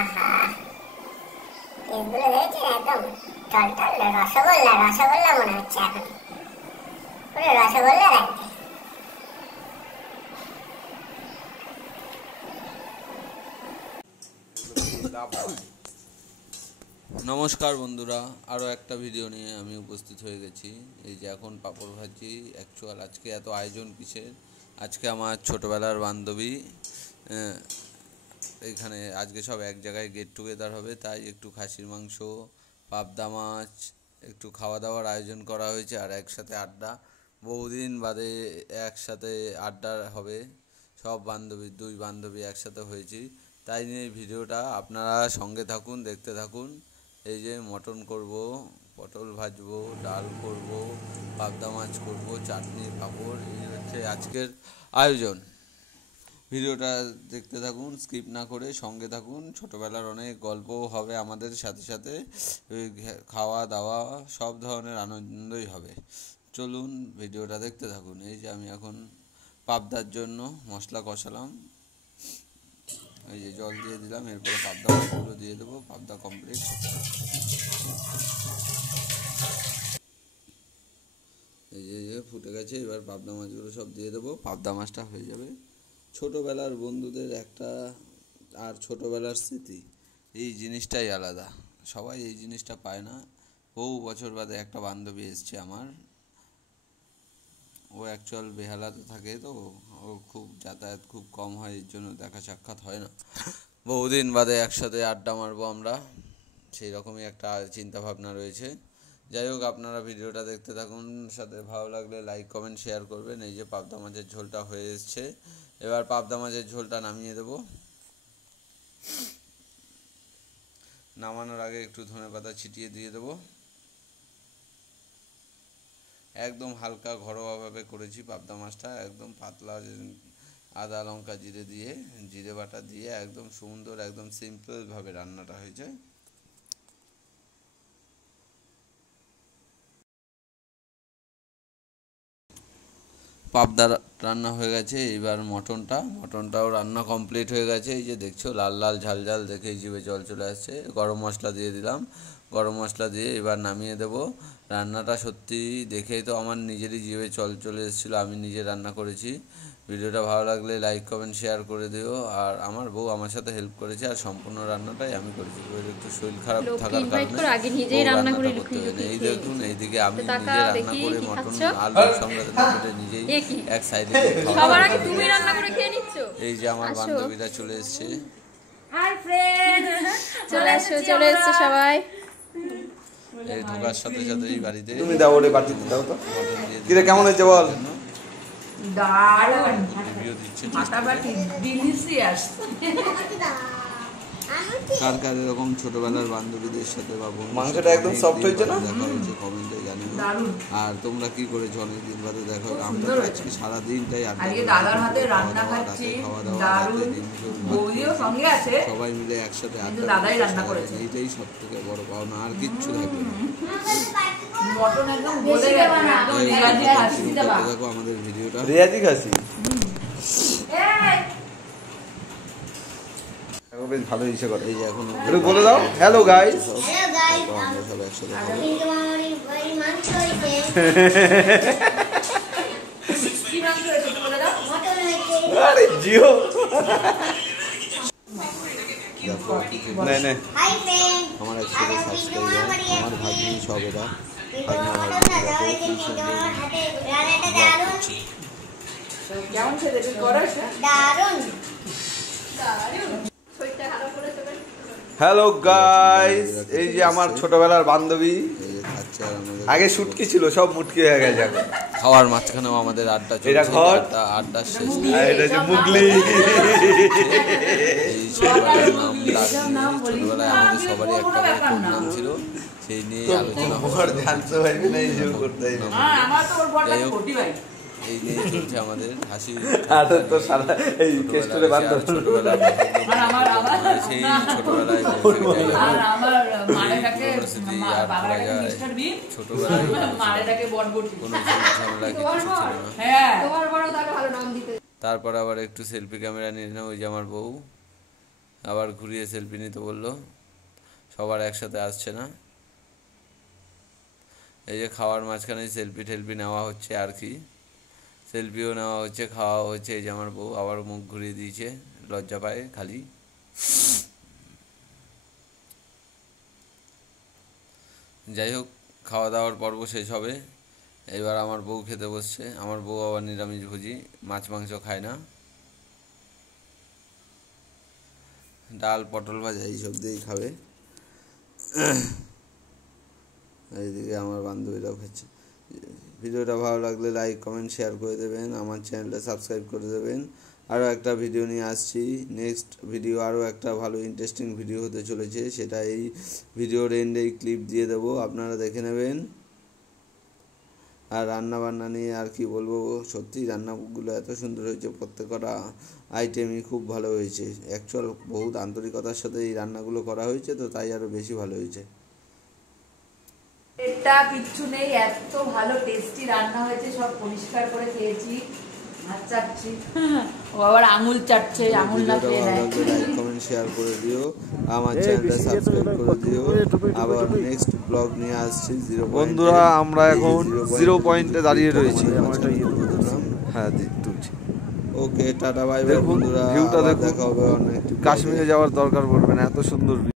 আহা, এগুলো দেখছেন একদম টলটল রসগোল্লা রসগোল্লা মনে হচ্ছে এখন, পুরো রসগোল্লা লাগছে। নমস্কার বন্ধুরা, আরও একটা ভিডিও নিয়ে আমি উপস্থিত হয়ে গেছি। এই যে এখন পাঁপড় ভাজি। অ্যাকচুয়াল আজকে এত আয়োজন কিসের? আজকে আমার ছোটোবেলার বান্ধবী এখানে আজকে সব এক জায়গায় গেট টুগেদার হবে, তাই একটু খাসির মাংস, পাবদা মাছ, একটু খাওয়া দাওয়ার আয়োজন করা হয়েছে। আর একসাথে আড্ডা, বহুদিন বাদে একসাথে আড্ডা হবে। সব দুই বান্ধবী একসাথে হয়েছি, তাই নিয়ে ভিডিওটা আপনারা সঙ্গে থাকুন, দেখতে থাকুন। এই যে মটন করব, পটল ভাজবো, ডাল করব, পাবদা মাছ করব, চাটনি, পাঁপড়, এই হচ্ছে আজকের আয়োজন। ভিডিওটা দেখতে থাকুন, স্কিপ না করে সঙ্গে থাকুন। ছোটোবেলার অনেক গল্পও হবে আমাদের সাথে সাথে, খাওয়া দাওয়া সব ধরনের আনন্দই হবে। চলুন ভিডিওটা দেখতে থাকুন। এই যে আমি এখন পাবদার জন্য মশলা কষালাম, এই যে জল দিয়ে দিলাম, এরপরে পাবদা মাছগুলো দিয়ে দেবো। পাবদা কমপ্লিট। এই যে ফুটে গেছে, এবার পাবদা মাছগুলো সব দিয়ে দেবো, পাবদা মাছটা হয়ে যাবে। ছোটোবেলার বন্ধুদের একটা আর ছোটোবেলার স্মৃতি, এই জিনিসটাই আলাদা। সবাই এই জিনিসটা পায় না। বহু বছর বাদে একটা বান্ধবী এসছে আমার। ও অ্যাকচুয়াল বেহালাতে থাকে, তো ও খুব যাতায়াত খুব কম হয়, এর জন্য দেখা সাক্ষাৎ হয় না। বহুদিন বাদে একসাথে আড্ডা মারবো আমরা, সেই রকমই একটা চিন্তা ভাবনা রয়েছে। যাই হোক, আপনারা ভিডিওটা দেখতে থাকুন, সাথে ভালো লাগলে লাইক কমেন্ট শেয়ার করবেন। এই যে পাবদা মাছের ঝোলটা হয়ে এসছে, এবার পাবদা মাছের ঝোলটা নামিয়ে দেব। নামানোর আগে একটু ধনেপাতা ছিটিয়ে দিয়ে দেবো। একদম হালকা ঘরোয়াভাবে করেছি পাবদা মাছটা, একদম পাতলা, আদা লঙ্কা জিরে দিয়ে, জিরে বাটা দিয়ে একদম সুন্দর, একদম সিম্পলভাবে রান্নাটা হয়েছে। পাবদা রান্না হয়ে গেছে। এইবার মটনটাও রান্না কমপ্লিট হয়ে গেছে। এই যে দেখছো লাল লাল ঝাল ঝাল দেখেই জিভে জল চলে আসছে। গরম মশলা দিয়ে দিলাম, গরম মশলা দিয়ে এবার নামিয়ে দেব। রান্নাটা সত্যি দেখেই তো আমার নিজেরই জিভে জল চলে এসেছিলো, আমি নিজে রান্না করেছি। ভিডিওটা ভালো লাগলে লাইক কমেন্ট শেয়ার করে দিও। আর আমার বউ আমার সাথে হেল্প করেছে, আর সম্পূর্ণ রান্নাটাই আমি করেছি। ওর একটু শরীর খারাপ থাকার কারণে রান্নাটা করতে হয় না। এই দেখুন, এইদিকে আমি নিজে রান্না করে মটন আলু সংক্রান্ত করে নিজেই এক সাইডে এই যে আমার বান্ধবীরা চলে এসছে। চলে এসছে সবাই। এই ঢোকার সাথে সাথে এই বাড়িতে তুমি দাও, ওরে বাটিতে দাও তো। কিরে কেমন হয়েছে বল? দারুণ, ভিডিও দিচ্ছে। ফাটাফাটি, ডিলিশিয়াস। কার কার এরকম ছোটবেলার বান্ধবীদের সাথে বা মাংসটা একদম সফট হয়েছে না? দেখা হয়েছে কমেন্টে জানিও। আর তোমরা কি করেছো? অনেক দিন বাদে দেখা হলো। আমরা আজকে সারা দিনটাই আজকে দাদার হাতে রান্না খাচ্ছি, দারুণ। বৌদিও সঙ্গে আছে, সবাই মিলে একসাথে আড্ডা, দাদাই রান্না করেছে। এইটাই সব থেকে বড় পাওনা, আর কিচ্ছু থাকবে না। মটন একদম গলে গেছে, একদম রিয়াজি খাসি। দেখো আমাদের ভিডিওটা, রিয়াজি খাসি বেশ ভালো ইচ্ছে করে। এই যে এখন একটু বলে দাও হ্যালো গাইস। আমরা সব একসাথে খাবো। আরে জিও আমার একসাথে সাবস্ক্রাইবার, আমার ভাগ্নি সব, এরা ভাগ্না হ্যালো গাইস, এই যে আমার ছোটবেলার বান্ধবী। আগে শুটকি ছিল, সব মুটকি হয়ে গেছে এখন। খাওয়ার মাঝখানেও আমাদের আড্ডা চলছে। এটা ঘর, আড্ডা শেষ। আর এটা যে মুগলি। এই ছোটবেলায় ছোটবেলায় আমাদের সবারই একটা করে কোন নাম ছিল, সেই নিয়ে আলোচনা জানতে পারবি না, এই যে করতে এই নিয়ে চলছে আমাদের হাসি। তো সারা এই কেস্টরে বান্ধব ছোটবেলায় সেই ছোটবেলায় ছোটবেলায় কোনো ঝামেলা কিছু ছিল না। তারপর আবার একটু সেলফি ক্যামেরা নিয়ে নাও। ওই যে আমার বউ, আবার ঘুরিয়ে সেলফি নিতে বললো, সবার একসাথে আসছে না। এই যে খাওয়ার মাঝখানে সেলফি টেলফি নেওয়া হচ্ছে আর কি, সেলফিও নেওয়া হচ্ছে, খাওয়া হচ্ছে। এই যে আমার বউ আবার মুখ ঘুরিয়ে দিয়েছে, লজ্জা পায় খালি। যাই হোক, খাওয়া দাওয়ার পর্ব শেষ হবে, এবার আমার বউ খেতে বসছে। আমার বউ আবার নিরামিষভোজী, মাছ মাংস খায় না, ডাল পটল ভাজা এইসব দিয়েই খাবে। এইদিকে আমার বান্ধবীরাও খাচ্ছে। ভিডিওটা ভালো লাগলে লাইক কমেন্ট শেয়ার করে দেবেন, আমার চ্যানেলটা সাবস্ক্রাইব করে দেবেন। আরও একটা ভিডিও নিয়ে আসছি, নেক্সট ভিডিও আরও একটা ভালো ইন্টারেস্টিং ভিডিও হতে চলেছে, সেটা এই ভিডিওর এন্ডেই ক্লিপ দিয়ে দেবো, আপনারা দেখে নেবেন। আর রান্না বান্না নিয়ে আর কি বলবো, সত্যি রান্নাগুলো এত সুন্দর হয়েছে, প্রত্যেকটা আইটেমই খুব ভালো হয়েছে। অ্যাকচুয়াল বহুত আন্তরিকতার সাথে এই রান্নাগুলো করা হয়েছে, তো তাই আরও বেশি ভালো হয়েছে। এটা কিচ্ছু নেই, এত ভালো টেস্টি রান্না হয়েছে, সব পরিষ্কার করে খেয়েছি। হাত চাটছি, ও আবার আঙুল চাটছে, আঙুল না খেয়ে নেয়। লাইক কমেন্ট শেয়ার করে দিও, আমার চ্যানেলটা সাবস্ক্রাইব করে দিও। আবার নেক্সট ব্লগ নিয়ে আসছি। বন্ধুরা আমরা এখন 0 পয়েন্টে দাঁড়িয়ে রয়েছি। হ্যাঁ তুলছি। ওকে, টাটা বাই বাই বন্ধুরা। ভিউটা দেখুন, দেখা হবে অন্য একটি কাশ্মীরে যাওয়ার দরকার পড়বে না, এত সুন্দর।